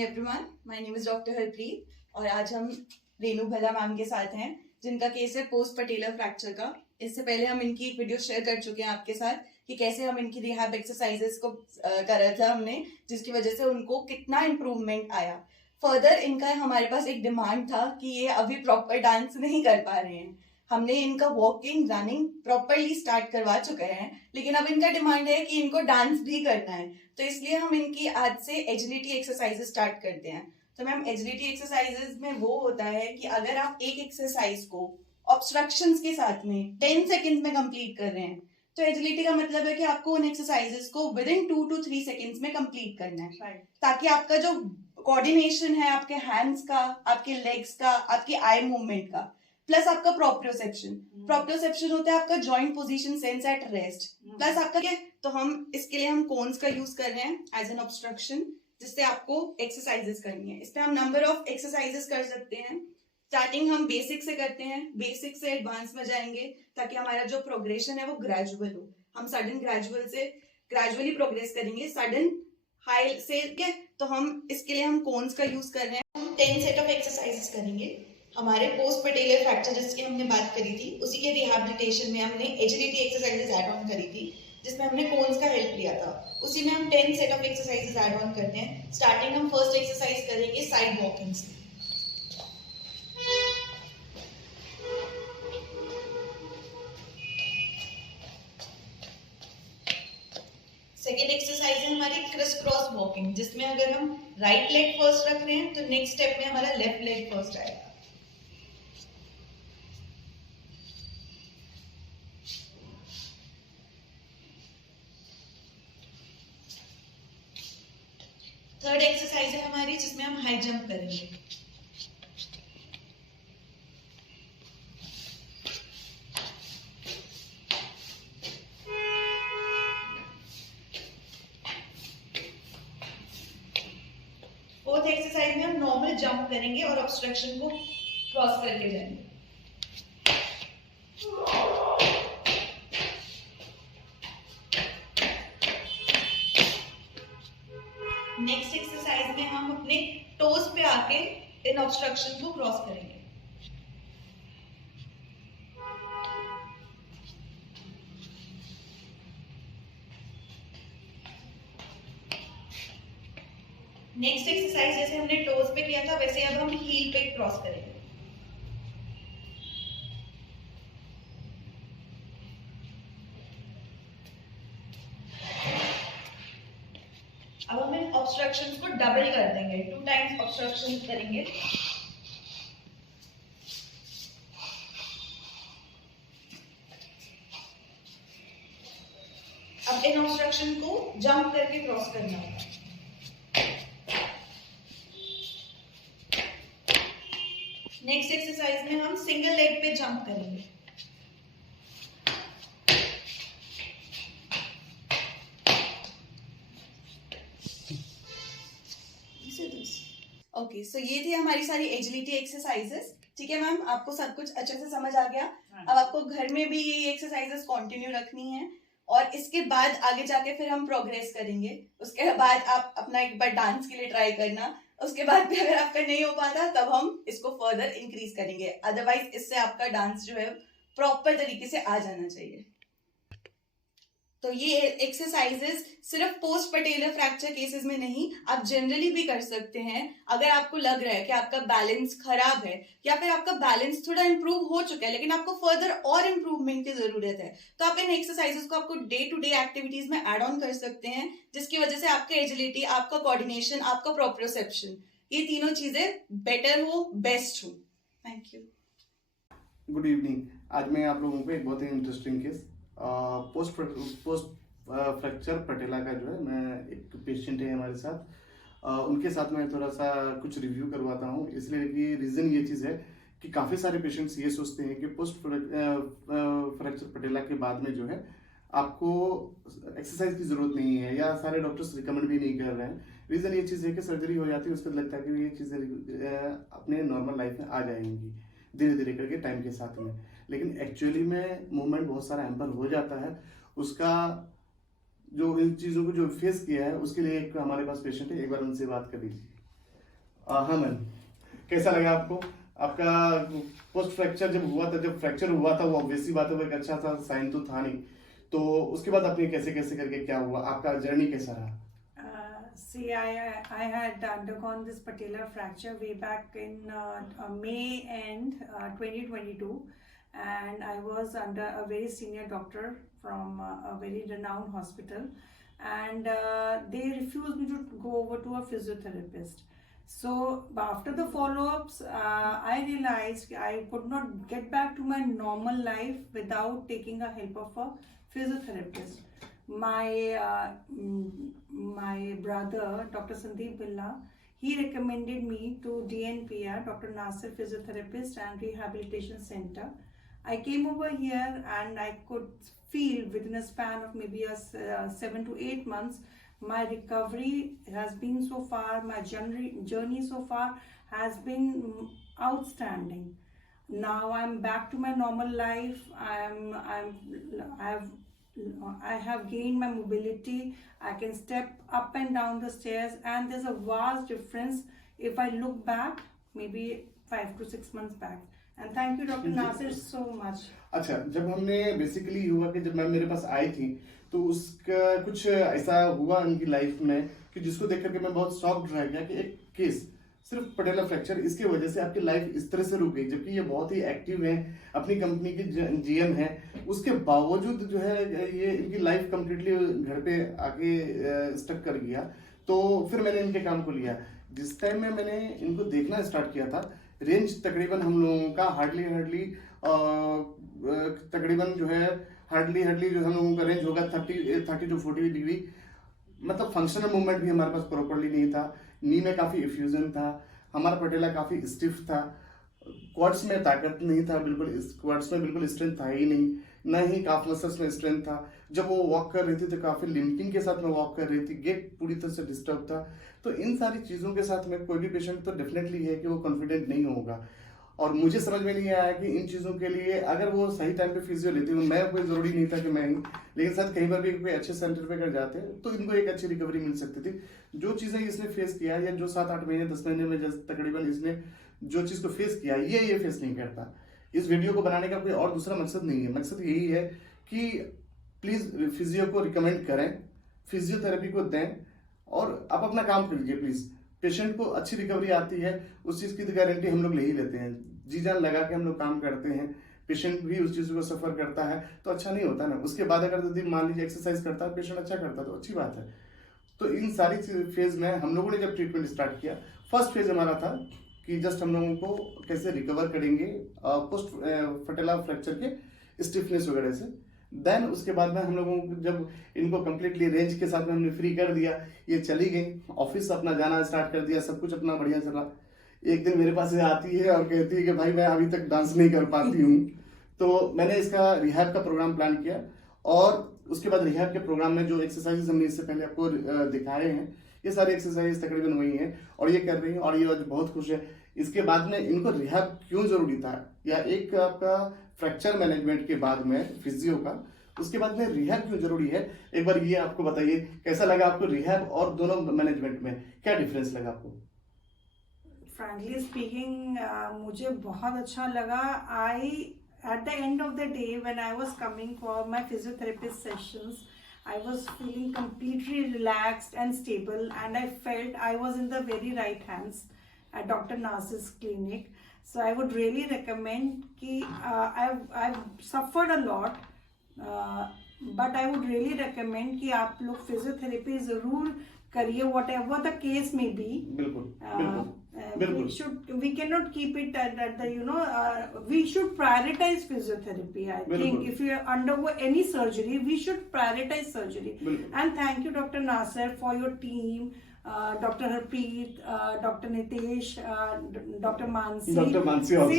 Evening everyone, my name is doctor Harpreet और आज हम रेनू भला मैम के साथ हैं जिनका केस है पोस्ट पटेलर फ्रैक्चर का। इससे पहले हम इनकी एक वीडियो शेयर कर चुके हैं आपके साथ कि कैसे हम इनकी रिहैब एक्सरसाइजेस को करा था हमने, जिसकी वजह से उनको कितना इम्प्रूवमेंट आया। फर्दर इनका हमारे पास एक डिमांड था कि ये अभी प्रॉपर डांस नहीं कर पा रहे हैं। हमने इनका वॉकिंग रनिंग प्रॉपरली स्टार्ट करवा चुके हैं, लेकिन अब इनका डिमांड है कि इनको डांस भी करना है। तो इसलिए हम इनकी आज से एजिलिटी एक्सरसाइजेस स्टार्ट करते हैं। तो मैम एजिलिटी एक्सरसाइजेस में वो होता है कि अगर आप एक एक्सरसाइज को ऑब्स्ट्रक्शंस के साथ में 10 सेकेंड्स में कंप्लीट कर रहे हैं, तो एजिलिटी का मतलब है कि आपको उन एक्सरसाइजेस को विद इन 2 to 3 सेकेंड्स में कंप्लीट करना है, ताकि आपका जो कोऑर्डिनेशन है आपके हैंड्स का, आपके लेग्स का, आपकी आई मूवमेंट का, प्लस आपका प्रोप्रियोसेप्शन होता है आपका joint position sense at rest, plus आपका क्या। तो हम इसके लिए हम कोन्स का यूज कर रहे हैं एज एन ऑब्स्ट्रक्शन, जिससे आपको एक्सरसाइजेस करनी है। इस पे हम नंबर ऑफ एक्सरसाइजेस कर सकते हैं। स्टार्टिंग हम बेसिक से करते हैं, बेसिक से एडवांस में जाएंगे ताकि हमारा जो प्रोग्रेशन है वो ग्रेजुअल हो। हम सडन ग्रेजुअली प्रोग्रेस करेंगे, सडन हाई से क्या। तो हम इसके लिए हम कोन्स का यूज कर रहे हैं। हम 10 सेट ऑफ एक्सरसाइजेस करेंगे। हमारे पोस्ट पटेलर फ्रैक्चर जिसकी हमने बात करी थी, उसी के रिहैबिलिटेशन में हमने एजिलिटी एक्सरसाइजेस ऐड ऑन करी थी, जिसमें हमने कोन्स का हेल्प लिया था। उसी में हम 10 set of exercises add on करते हैं। स्टार्टिंग हम फर्स्ट एक्सरसाइज करेंगे साइड वॉकिंग से। सेकेंड एक्सरसाइज है हमारी क्रिस क्रॉस वॉकिंग, जिसमें अगर हम राइट लेग फर्स्ट रख रहे हैं तो नेक्स्ट स्टेप में हमारा लेफ्ट लेग फर्स्ट आएगा। थर्ड एक्सरसाइज है हमारी जिसमें हम हाई जंप करेंगे। फोर्थ एक्सरसाइज में हम नॉर्मल जंप करेंगे और ऑब्स्ट्रक्शन को क्रॉस करके जाएंगे। नेक्स्ट एक्सरसाइज में हम अपने टोज पे आके इन ऑब्स्ट्रक्शन को क्रॉस करेंगे। नेक्स्ट एक्सरसाइज जैसे हमने टोज पे किया था वैसे अब हम हील पे क्रॉस करेंगे। अब हम इन ऑब्स्ट्रक्शंस को डबल कर देंगे, 2 टाइम्स ऑब्स्ट्रक्शन करेंगे। अब इन ऑब्स्ट्रक्शन को जंप करके क्रॉस करना होगा। नेक्स्ट एक्सरसाइज में हम सिंगल लेग पे जंप करेंगे। ओके, सो ये थी हमारी सारी एजिलिटी एक्सरसाइजेस। ठीक है मैम, आपको सब कुछ अच्छे से समझ आ गया। अब आपको घर में भी ये एक्सरसाइजेस कंटिन्यू रखनी है और इसके बाद आगे जाके फिर हम प्रोग्रेस करेंगे। उसके बाद आप अपना एक बार डांस के लिए ट्राई करना। उसके बाद भी अगर आपका नहीं हो पाता तब हम इसको फर्दर इंक्रीज करेंगे। अदरवाइज इससे आपका डांस जो है प्रॉपर तरीके से आ जाना चाहिए। तो ये एक्सरसाइजेस सिर्फ पोस्ट पटेलर फ्रैक्चर केसेस में नहीं, आप जनरली भी कर सकते हैं। अगर आपको लग रहा है कि आपका बैलेंस खराब है या फिर आपका बैलेंस थोड़ा इंप्रूव हो चुका है लेकिन आपको फर्दर और इंप्रूवमेंट की जरूरत है, तो आप इन एक्सरसाइजेस को आपको डे टू डे एक्टिविटीज में ऐड ऑन कर सकते हैं, जिसकी वजह से आपका एजिलिटी, आपका कोऑर्डिनेशन, आपका प्रोप्रियोसेप्शन, ये तीनों चीजें बेटर हो, बेस्ट हो। Thank you. Good evening. आज मैं आप लोगों को एक बहुत ही इंटरेस्टिंग केस पोस्ट फ्रैक्चर पटेला का जो है, मैं एक पेशेंट है हमारे साथ, उनके साथ मैं थोड़ा सा कुछ रिव्यू करवाता हूँ। इसलिए कि रीज़न ये चीज़ है कि काफ़ी सारे पेशेंट्स ये सोचते हैं कि पोस्ट फ्रैक्चर पटेला के बाद में जो है आपको एक्सरसाइज की ज़रूरत नहीं है या सारे डॉक्टर्स रिकमेंड भी नहीं कर रहे हैं। रीज़न ये चीज़ है कि सर्जरी हो जाती है, उसके लगता है कि ये चीज़ें अपने नॉर्मल लाइफ में आ जाएंगी धीरे धीरे करके टाइम के साथ में, लेकिन एक्चुअली में मूवमेंट बहुत सारा हैम्पर हो जाता है। उसका जो इन चीज़ों को जो फेस किया है उसके लिए एक हमारे पास पेशेंट है, एक बार उनसे बात कर लीजिए। हाँ मैम, कैसा लगा आपको? आपका पोस्ट फ्रैक्चर जब हुआ था, जब फ्रैक्चर हुआ था, वो ऑब्वियसली बात है, वो एक अच्छा सा साइन तो था नहीं। तो उसके बाद आपने कैसे कैसे करके क्या हुआ, आपका जर्नी कैसा रहा? See, I had undergone this patellar fracture way back in May end 2022, and I was under a very senior doctor from a very renowned hospital, and they refused me to go over to a physiotherapist. So after the follow-ups, I realized I could not get back to my normal life without taking a help of a physiotherapist. My brother, Dr. Sandeep Billa, he recommended me to DNPR, Dr. Nasir Physiotherapist and Rehabilitation Center. I came over here and I could feel within a span of maybe 7 to 8 months, my recovery has been so far, my journey so far has been outstanding. Now I'm back to my normal life. I have gained my mobility. I can step up and down the stairs, and there's a vast difference if I look back, maybe 5 to 6 months back. And thank you, Dr. Nasir, so much. अच्छा, जब हमने basically हुआ कि जब ma'am मेरे पास आई थी तो उसका कुछ ऐसा हुआ उनकी लाइफ में कि जिसको देख करके मैं बहुत शॉक्ड रह गया कि एक केस सिर्फ पटेला फ्रैक्चर, इसकी वजह से आपकी लाइफ इस तरह से रुक गई, जबकि ये बहुत ही एक्टिव हैं, अपनी कंपनी की जीएम है, उसके बावजूद जो है ये इनकी लाइफ कंप्लीटली घर पे आके स्टक कर गया। तो फिर मैंने इनके काम को लिया। जिस टाइम में मैंने इनको देखना स्टार्ट किया था, रेंज तकरीबन हम लोगों का हार्डली तकरीबन जो है हार्डली जो हम लोगों का रेंज होगा 30 टू 40 डिग्री, मतलब फंक्शनल मूवमेंट भी हमारे पास प्रॉपरली नहीं था। नी में काफी इफ्यूजन था, हमारा पटेला काफी स्टिफ था, क्वाड्स में ताकत नहीं था, बिल्कुल क्वाड्स में बिल्कुल स्ट्रेंथ था ही नहीं, ना ही काफ मसल्स में स्ट्रेंथ था। जब वो वॉक कर रही थी तो काफी लिम्पिंग के साथ में वॉक कर रही थी, गेट पूरी तरह से डिस्टर्ब था। तो इन सारी चीजों के साथ में कोई भी पेशेंट तो डेफिनेटली है कि वो कॉन्फिडेंट नहीं होगा। और मुझे समझ में नहीं आया कि इन चीज़ों के लिए अगर वो सही टाइम पे फिजियो लेती हूँ, मैं कोई ज़रूरी नहीं था कि मैं ही, लेकिन साथ कहीं पर भी कोई अच्छे सेंटर पे कर जाते तो इनको एक अच्छी रिकवरी मिल सकती थी। जो चीज़ें इसने फेस किया या जो 7-8 महीने 10 महीने में तकरीबन इसने जो चीज़ को फेस किया, ये फेस नहीं करता। इस वीडियो को बनाने का कोई और दूसरा मकसद नहीं है, मकसद यही है कि प्लीज़ फिजियो को रिकमेंड करें, फिजियोथेरेपी को दें और आप अपना काम कीजिए प्लीज़। पेशेंट को अच्छी रिकवरी आती है, उस चीज़ की गारंटी हम लोग ले ही लेते हैं, जी जान लगा के हम लोग काम करते हैं। पेशेंट भी उस चीज़ को सफ़र करता है तो अच्छा नहीं होता ना। उसके बाद अगर यदि मान लीजिए एक्सरसाइज करता है, पेशेंट अच्छा करता है तो अच्छी बात है। तो इन सारी फेज में हम लोगों ने जब ट्रीटमेंट स्टार्ट किया, फर्स्ट फेज हमारा था कि जस्ट हम लोगों को कैसे रिकवर करेंगे पोस्ट पटेला फ्रैक्चर के स्टिफनेस वगैरह से। देन उसके बाद में हम लोगों को जब इनको कम्प्लीटली रेंज के साथ में हमने फ्री कर दिया, ये चली गई, ऑफिस अपना जाना स्टार्ट कर दिया, सब कुछ अपना बढ़िया चला। एक दिन मेरे पास आती है और कहती है कि भाई मैं अभी तक डांस नहीं कर पाती हूँ। तो मैंने इसका रिहैब का प्रोग्राम प्लान किया और उसके बाद रिहैब के प्रोग्राम में जो एक्सरसाइज हमने इससे पहले आपको दिखाए हैं, ये सारी एक्सरसाइज तकरीबन वही हैं और ये कर रही हैं और ये बहुत खुश है। इसके बाद में इनको रिहैब क्यों जरूरी था, या एक आपका फ्रैक्चर मैनेजमेंट के बाद में फिजियो का, उसके बाद में रिहैब क्यों जरूरी है, एक बार ये आपको बताइए। कैसा लगा आपको रिहैब और दोनों मैनेजमेंट में क्या डिफरेंस लगा आपको? Frankly speaking, मुझे बहुत अच्छा लगा। At the end of the day, when I was coming for my physiotherapist sessions, I was feeling completely relaxed and stable, and I felt I was in the very right hands at Dr. Nasir's clinic. So I would really recommend कि I've suffered a lot, but I would really recommend कि आप लोग physiotherapy जरूर करिए, whatever the case may be. बिल्कुल We cannot keep it at the we should prioritize physiotherapy. I think if you undergo any surgery, we should prioritize surgery. And thank you, Dr. Nasir, for your team, Dr. Harpreet, Dr. Nitesh, Dr. Mansi. Dr. Mansi also.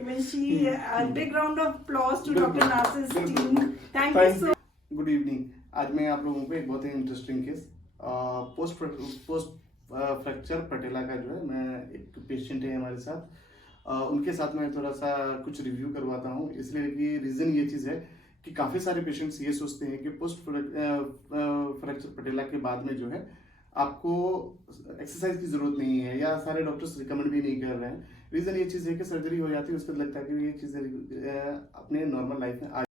Even she, a big round of applause to Dr. Nasir's team. Thank you so much. Good evening. आज मैं आप लोगों को एक बहुत ही interesting case post fracture पटेला का जो है, मैं एक पेशेंट है हमारे साथ, उनके साथ मैं थोड़ा सा कुछ रिव्यू करवाता हूँ, इसलिए कि रीज़न ये चीज़ है कि काफ़ी सारे पेशेंट्स ये सोचते हैं कि पोस्ट फ्रैक्चर पटेला के बाद में जो है आपको एक्सरसाइज की जरूरत नहीं है या सारे डॉक्टर्स रिकमेंड भी नहीं कर रहे हैं। रीजन ये चीज़ है कि सर्जरी हो जाती है, उसके बाद लगता है कि ये चीज़ें अपने नॉर्मल लाइफ में आ